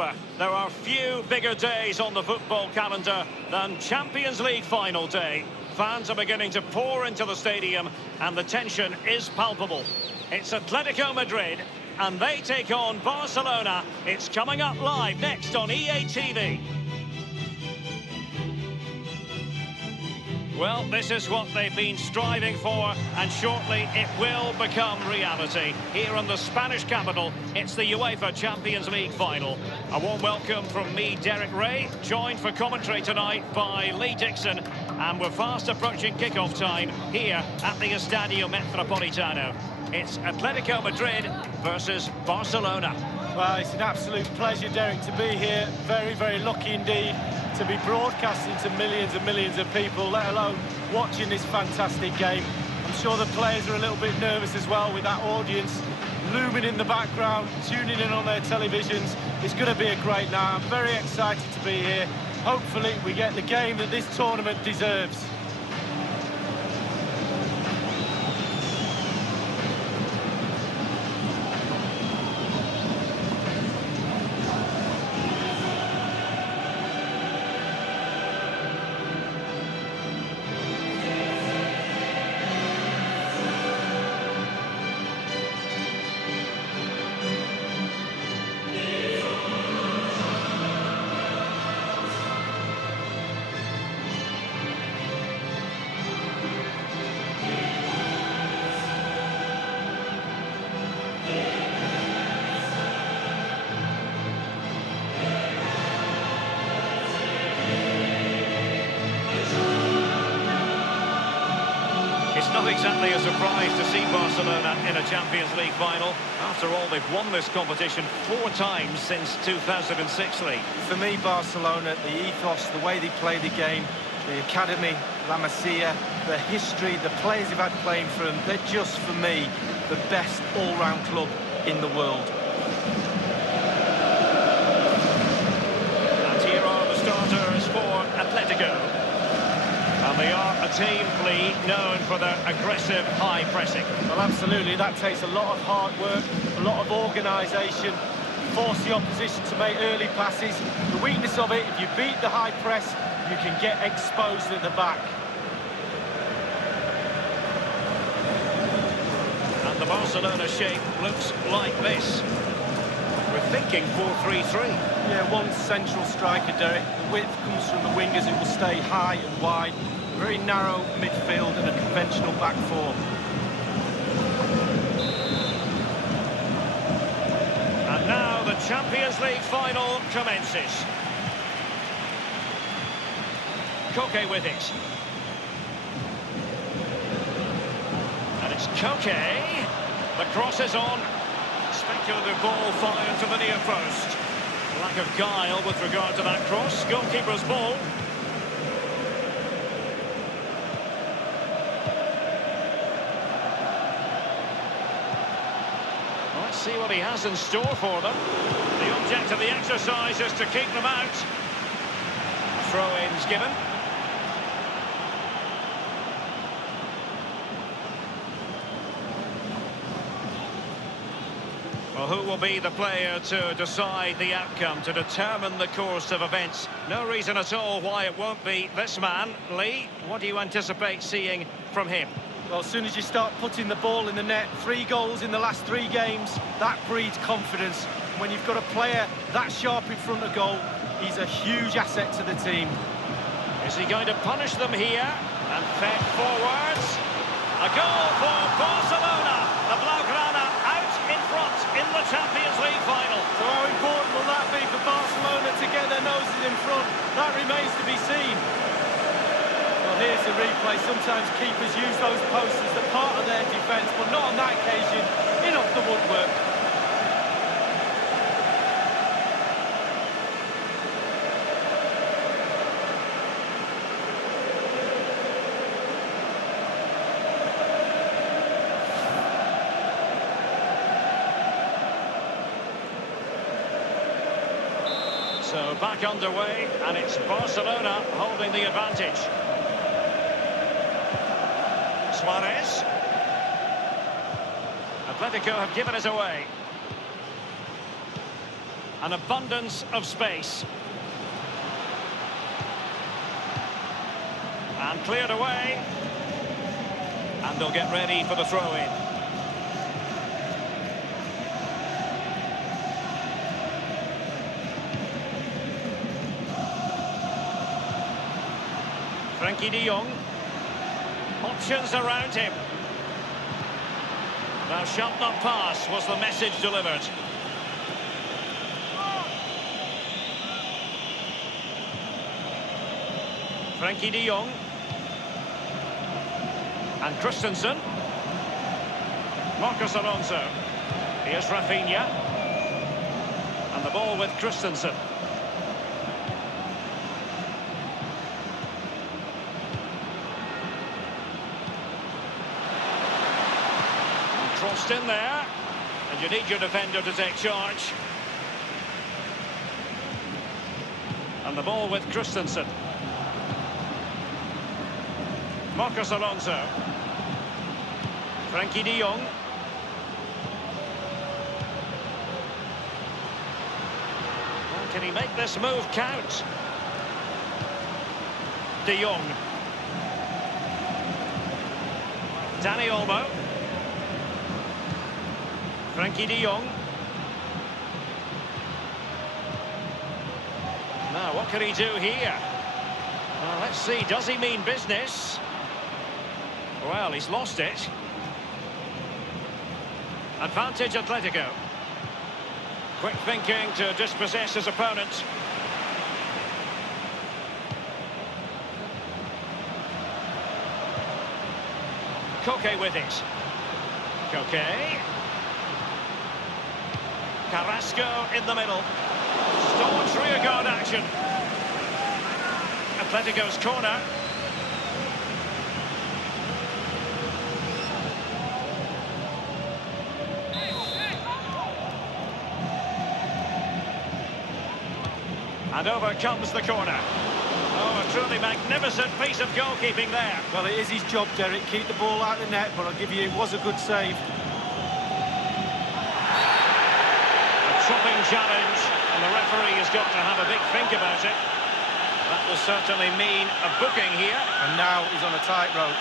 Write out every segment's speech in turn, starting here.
over. There are few bigger days on the football calendar than Champions League final day. Fans are beginning to pour into the stadium and the tension is palpable. It's Atletico Madrid and they take on Barcelona. It's coming up live next on EA TV. Well, this is what they've been striving for, and shortly it will become reality. Here in the Spanish capital, it's the UEFA Champions League final. A warm welcome from me, Derek Ray, joined for commentary tonight by Lee Dixon, and we're fast approaching kickoff time here at the Estadio Metropolitano. It's Atletico Madrid versus Barcelona. Well, it's an absolute pleasure, Derek, to be here. Very, very lucky indeed to be broadcasting to millions and millions of people, let alone watching this fantastic game. I'm sure the players are a little bit nervous as well with that audience looming in the background, tuning in on their televisions. It's going to be a great night. I'm very excited to be here. Hopefully we get the game that this tournament deserves. It's not exactly a surprise to see Barcelona in a Champions League final. After all, they've won this competition 4 times since 2006, Lee. For me, Barcelona, the ethos, the way they play the game, the academy, La Masia, the history, the players they've had playing for them, they're just, for me, the best all-round club in the world. And here are the starters for Atletico. And they are a team, Lee, known for their aggressive high pressing. Well, absolutely. That takes a lot of hard work, a lot of organisation, force the opposition to make early passes. The weakness of it, if you beat the high press, you can get exposed at the back. And the Barcelona shape looks like this. We're thinking 4-3-3. Yeah, one central striker, Derek. The width comes from the wingers. It will stay high and wide. Very narrow midfield and a conventional back four. And now the Champions League final commences. Koke with it. And it's Koke. The cross is on. Speculative ball fired to the near post. Lack of guile with regard to that cross. Goalkeeper's ball. Let's see what he has in store for them. The object of the exercise is to keep them out. Throw-ins given. Well, who will be the player to decide the outcome, to determine the course of events? No reason at all why it won't be this man. Lee, what do you anticipate seeing from him? Well, as soon as you start putting the ball in the net, 3 goals in the last 3 games, that breeds confidence. When you've got a player that sharp in front of goal, he's a huge asset to the team. Is he going to punish them here? And fed forwards. A goal for Barcelona. The Blaugrana out in front in the Champions League final. So how important will that be for Barcelona to get their noses in front? That remains to be seen. Well, here's the replay. Sometimes keepers use those posts as the part of their defence, but not on that occasion. In off the woodwork. So back underway, and it's Barcelona holding the advantage. Suarez. Atletico have given us away. An abundance of space. And cleared away. And they'll get ready for the throw-in. Frankie de Jong. Options around him. Thou shalt not pass was the message delivered. Frankie de Jong. And Christensen. Marcos Alonso. Here's Rafinha. And the ball with Christensen. Crossed in there, and you need your defender to take charge. And the ball with Christensen. Marcos Alonso. Frankie de Jong. Well, can he make this move count? De Jong. Dani Olmo. Frankie de Jong. Now, what can he do here? Well, let's see, does he mean business? Well, he's lost it. Advantage Atletico. Quick thinking to dispossess his opponent. Koke with it. Koke. Carrasco in the middle. Staunch rearguard action. Atletico's corner. And over comes the corner. Oh, a truly magnificent piece of goalkeeping there. Well, it is his job, Derek. Keep the ball out of the net, but I'll give you, it was a good save. Chopping challenge, and the referee has got to have a big think about it. That will certainly mean a booking here. And now he's on a tightrope.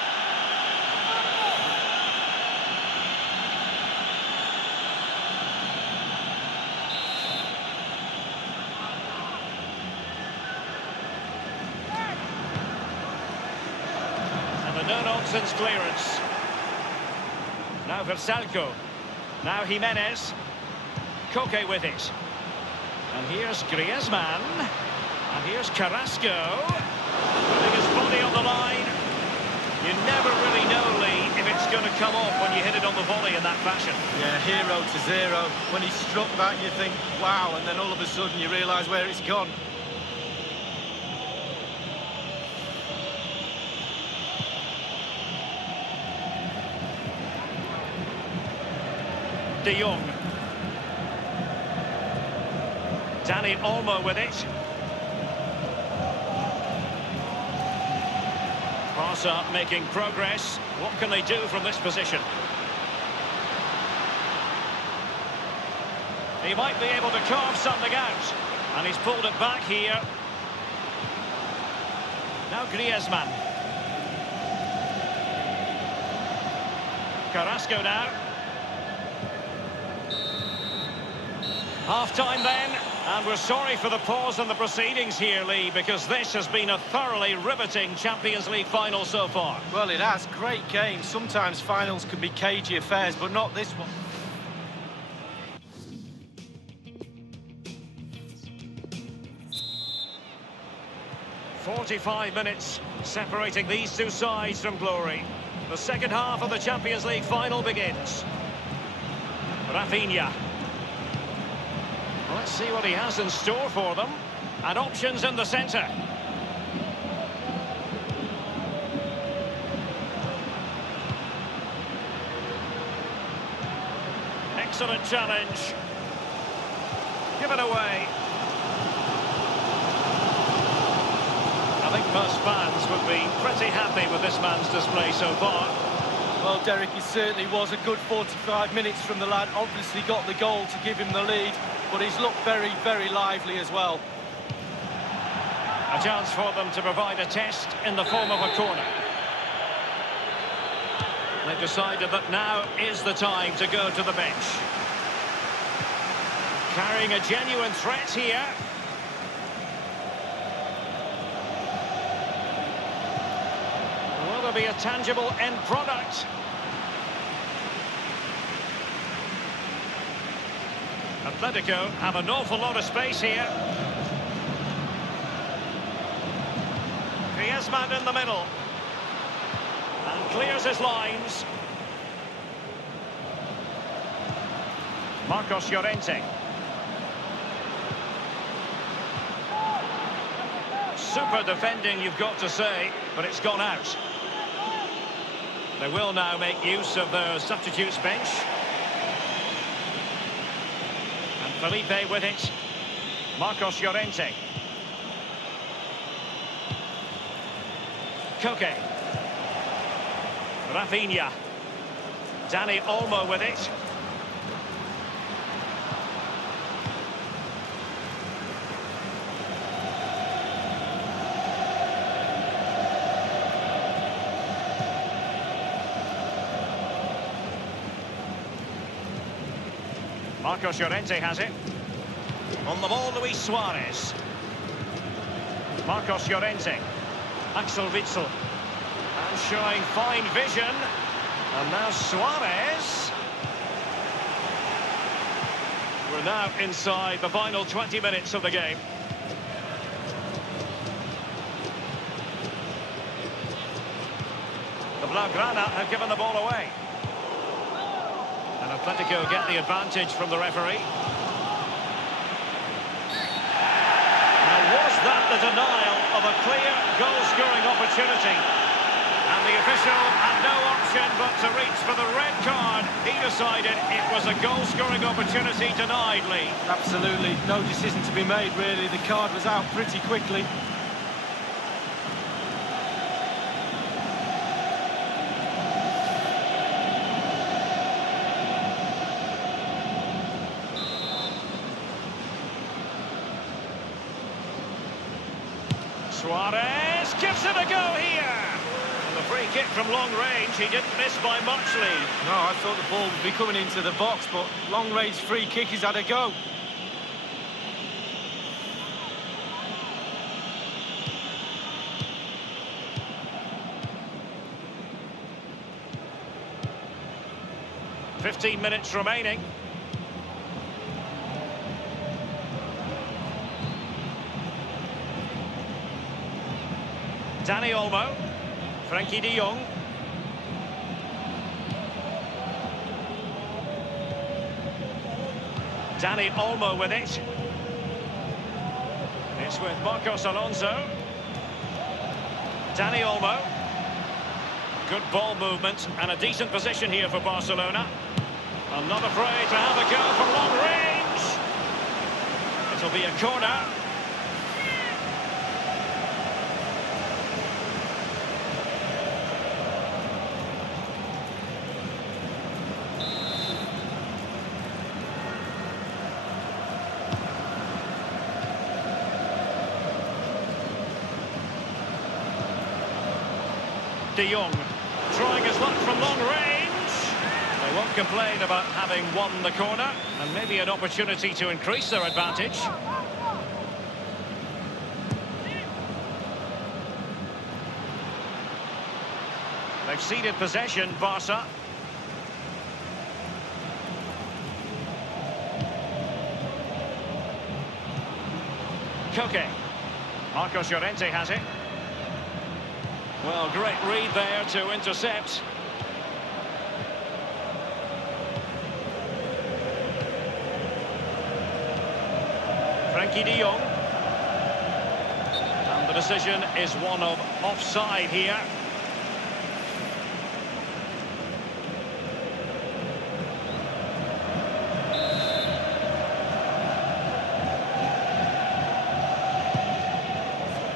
And a no-nonsense clearance. Now Versalco. Now Jimenez. Koke with it. And here's Griezmann. And here's Carrasco. Putting his body on the line. You never really know, Lee, if it's going to come off when you hit it on the volley in that fashion. Yeah, 0-0. When he struck that, you think, wow, and then all of a sudden you realise where it's gone. De Jong. Dani Olmo with it. Barca making progress. What can they do from this position? He might be able to carve something out. And he's pulled it back here. Now Griezmann. Carrasco now. Half-time then. And we're sorry for the pause in the proceedings here, Lee, because this has been a thoroughly riveting Champions League final so far. Well, it has. Great game. Sometimes finals can be cagey affairs, but not this one. "45 minutes separating these two sides from glory. The second half of the Champions League final begins. Rafinha. Let's see what he has in store for them. And options in the centre. Excellent challenge. Give it away. I think most fans would be pretty happy with this man's display so far. Well, Derek, it certainly was a good 45 minutes from the lad. Obviously got the goal to give him the lead. but he's looked very, very lively as well. A chance for them to provide a test in the form of a corner. They've decided that now is the time to go to the bench. Carrying a genuine threat here. Will there be a tangible end product? Atletico have an awful lot of space here. Griezmann in the middle. And clears his lines. Marcos Llorente. Super defending, you've got to say, but it's gone out. They will now make use of their substitutes bench. And Felipe with it. Marcos Llorente. Koke. Rafinha. Dani Olmo with it. Marcos Llorente has it. On the ball, Luis Suarez. Marcos Llorente. Axel Witsel. And showing fine vision. And now Suarez. We're now inside the final 20 minutes of the game. The Blaugrana have given the ball away. And Atletico get the advantage from the referee. Now, was that the denial of a clear goal-scoring opportunity? And the official had no option but to reach for the red card. He decided it was a goal-scoring opportunity denied, Lee. Absolutely, no decision to be made, really. The card was out pretty quickly. Suarez gives it a go here. And the free kick from long range, he didn't miss by much, Lee. No, I thought the ball would be coming into the box, but long-range free kick, he's had a go. "15 minutes remaining. Dani Olmo, Frankie de Jong. Dani Olmo with it. It's with Marcos Alonso. Dani Olmo. Good ball movement and a decent position here for Barcelona. I'm not afraid to have a go from long range. It'll be a corner. De Jong trying his luck from long range. They won't complain about having won the corner, and maybe an opportunity to increase their advantage. They've ceded possession, Barca. Koke. Marcos Llorente has it. Well, great read there to intercept. Frankie de Jong. And the decision is one of offside here.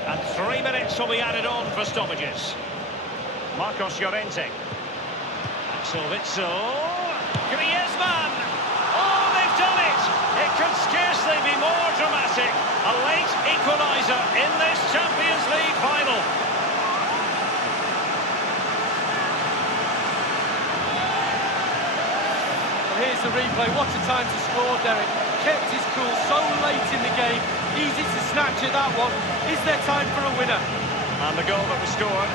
And 3 minutes will be added on for stoppages. Marcos Llorente. Axel Witsel. Griezmann! Oh, they've done it! It could scare they be more dramatic? A late equaliser in this Champions League final. Well, here's the replay. What a time to score, Derek. Kept his cool so late in the game. Easy to snatch at that one. Is there time for a winner? And the goal that was scored,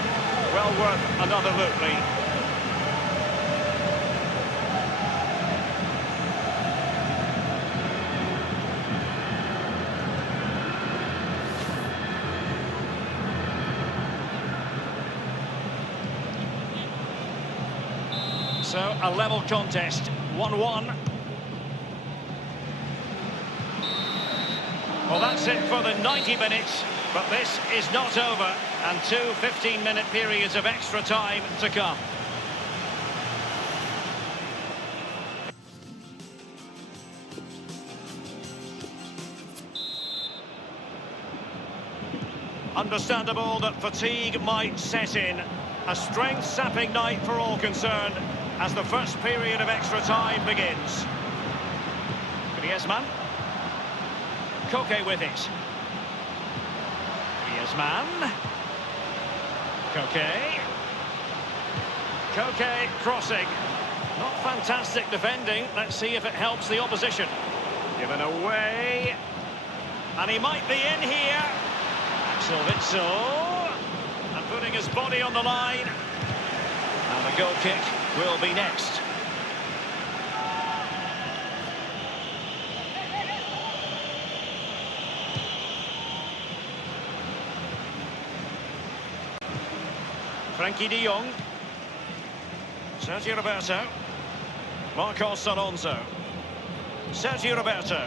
well worth another look, Lee. So, a level contest, 1-1. Well, that's it for the 90 minutes, but this is not over, and two 15-minute periods of extra time to come. Understandable that fatigue might set in. A strength-sapping night for all concerned as the first period of extra time begins. Griezmann. Koke with it. Griezmann. Koke. Koke crossing. Not fantastic defending. Let's see if it helps the opposition. Given away. And he might be in here. Axel Witsel. And putting his body on the line. And the goal kick will be next. Frankie de Jong. Sergio Roberto. Marcos Alonso. Sergio Roberto.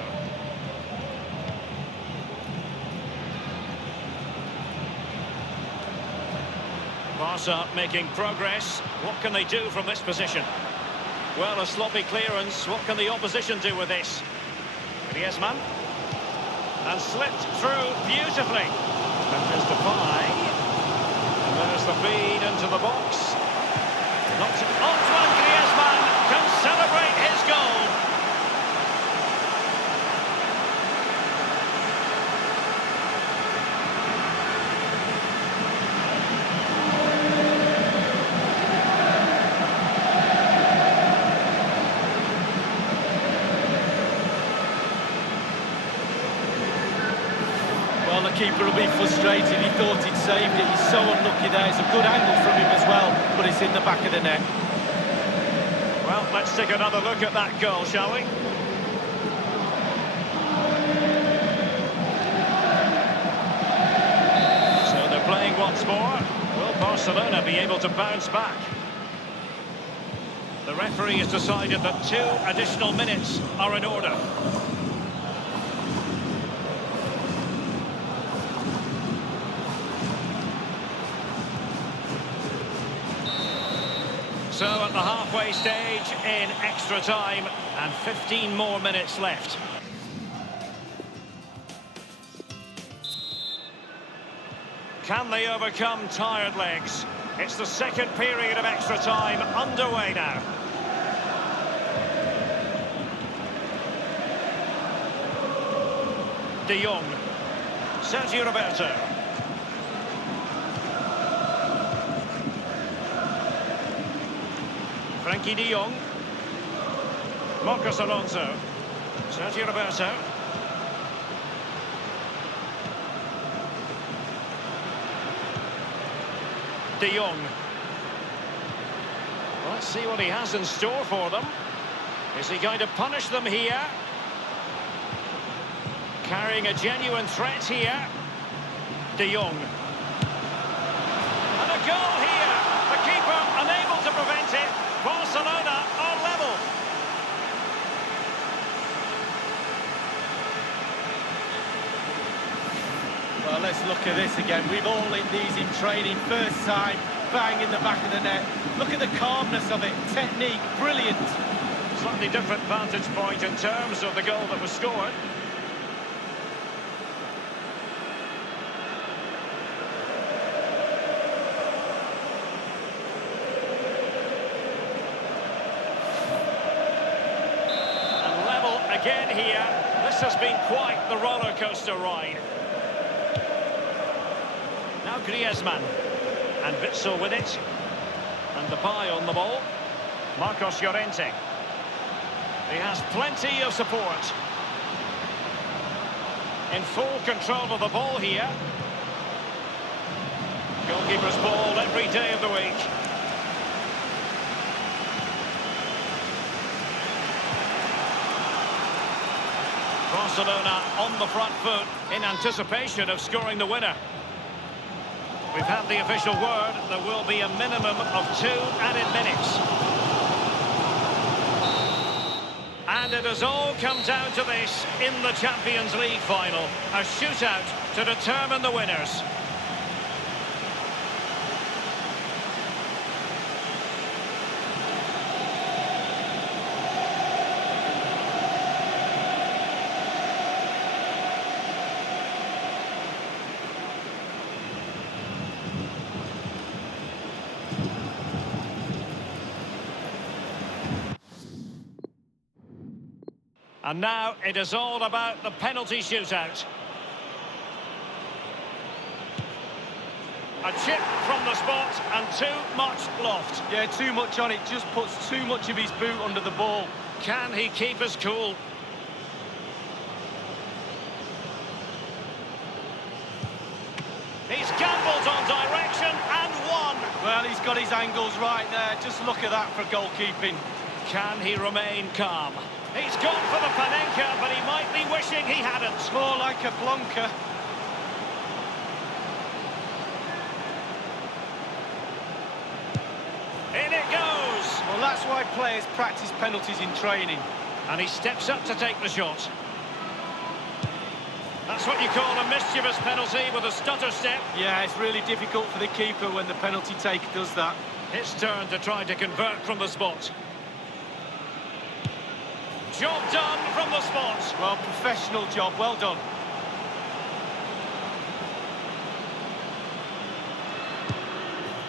Barca making progress. What can they do from this position? Well, a sloppy clearance. What can the opposition do with this? Griezmann. And slipped through beautifully. Memphis Depay. And there's the feed into the box. Antoine Griezmann can celebrate his goal. Well, the keeper will be frustrated. He thought he'd saved it. He's so unlucky there. It's a good angle from him as well, but it's in the back of the net. Well, let's take another look at that goal, shall we? So they're playing once more. Will Barcelona be able to bounce back? The referee has decided that 2 additional minutes are in order. So at the halfway stage in extra time and 15 more minutes left. Can they overcome tired legs? It's the second period of extra time underway now. De Jong. Sergio Roberto. Frankie de Jong. Marcos Alonso. Sergio Roberto. De Jong. Well, let's see what he has in store for them. Is he going to punish them here? Carrying a genuine threat here. De Jong. And a goal here. The keeper unable to prevent it. Barcelona are level. Well, let's look at this again. We've all hit these in training. First time, bang in the back of the net. Look at the calmness of it. Technique, brilliant. Slightly different vantage point in terms of the goal that was scored. Again here, this This has been quite the roller coaster ride. Now Griezmann. And Witsel with it. And Depay on the ball. Marcos Llorente. He has plenty of support. In full control of the ball here. Goalkeeper's ball every day of the week. Barcelona on the front foot in anticipation of scoring the winner. We've had the official word. There will be a minimum of 2 added minutes. And it has all come down to this in the Champions League final. A shootout to determine the winners. And now it is all about the penalty shootout. A chip from the spot and too much loft. Yeah, too much on it. Just puts too much of his boot under the ball. Can he keep us cool? He's gambled on direction and won. Well, he's got his angles right there. Just look at that for goalkeeping. Can he remain calm? He's gone for the Panenka, but he might be wishing he hadn't. More like a Blanca. In it goes. Well, that's why players practice penalties in training. And he steps up to take the shot. That's what you call a mischievous penalty with a stutter step. Yeah, it's really difficult for the keeper when the penalty taker does that. His turn to try to convert from the spot. Job done from the spot. Well, professional job, well done.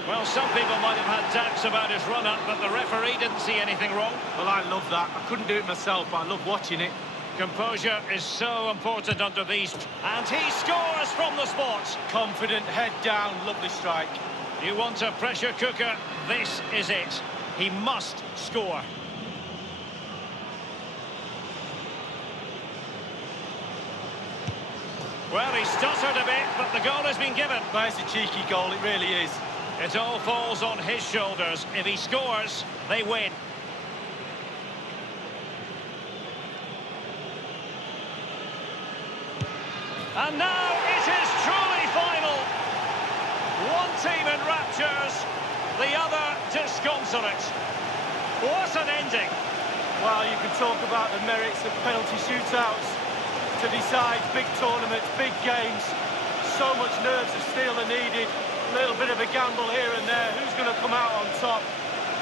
Well, some people might have had doubts about his run-up, but the referee didn't see anything wrong. Well, I love that. I couldn't do it myself, but I love watching it. Composure is so important under these. And he scores from the spot. Confident, head down, lovely strike. You want a pressure cooker? This is it. He must score. Well, he stuttered a bit, but the goal has been given. There's a cheeky goal, it really is. It all falls on his shoulders. If he scores, they win. And now it is truly final. One team in raptures, the other disconsolate. What an ending. Well, you can talk about the merits of penalty shootouts to decide big tournaments, big games. So much nerves of steel are needed. A little bit of a gamble here and there. Who's going to come out on top?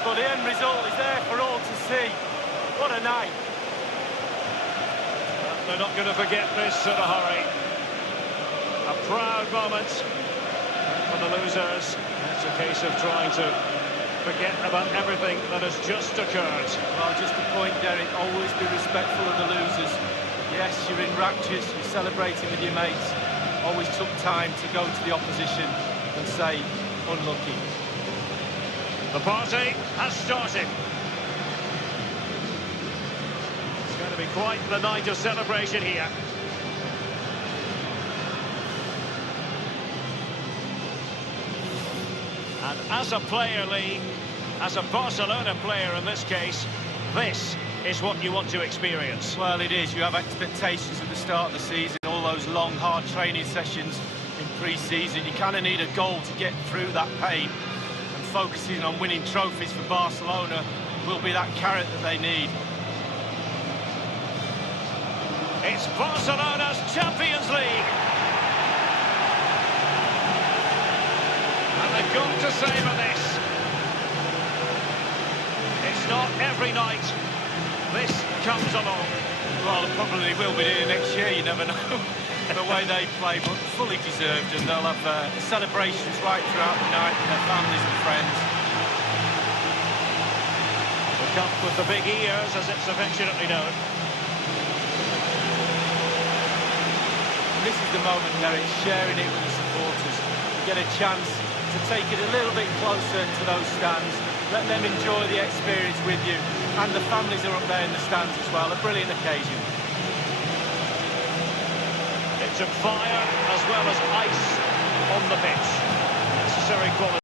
But the end result is there for all to see. What a night. They're not going to forget this in a hurry. A proud moment for the losers. It's a case of trying to forget about everything that has just occurred. Well, just a point, Derek. Always be respectful of the losers. Yes, you're in raptures, you're celebrating with your mates. Always took time to go to the opposition and say, unlucky. The party has started. It's going to be quite the night of celebration here. And as a player, Lee, as a Barcelona player in this case, this is what you want to experience. Well, it is. You have expectations at the start of the season, all those long, hard training sessions in pre-season. You kind of need a goal to get through that pain. And focusing on winning trophies for Barcelona will be that carrot that they need. It's Barcelona's Champions League. And they've got to savour this. It's not every night this comes along. Well, it probably will be here next year, you never know, the way they play, but fully deserved, and they'll have celebrations right throughout the night with their families and friends. The cup with the big ears, as it's affectionately known. And this is the moment, Derek, sharing it with the supporters. You get a chance to take it a little bit closer to those stands, let them enjoy the experience with you, and the families are up there in the stands as well. A brilliant occasion. It took fire as well as ice on the pitch. Necessary quality.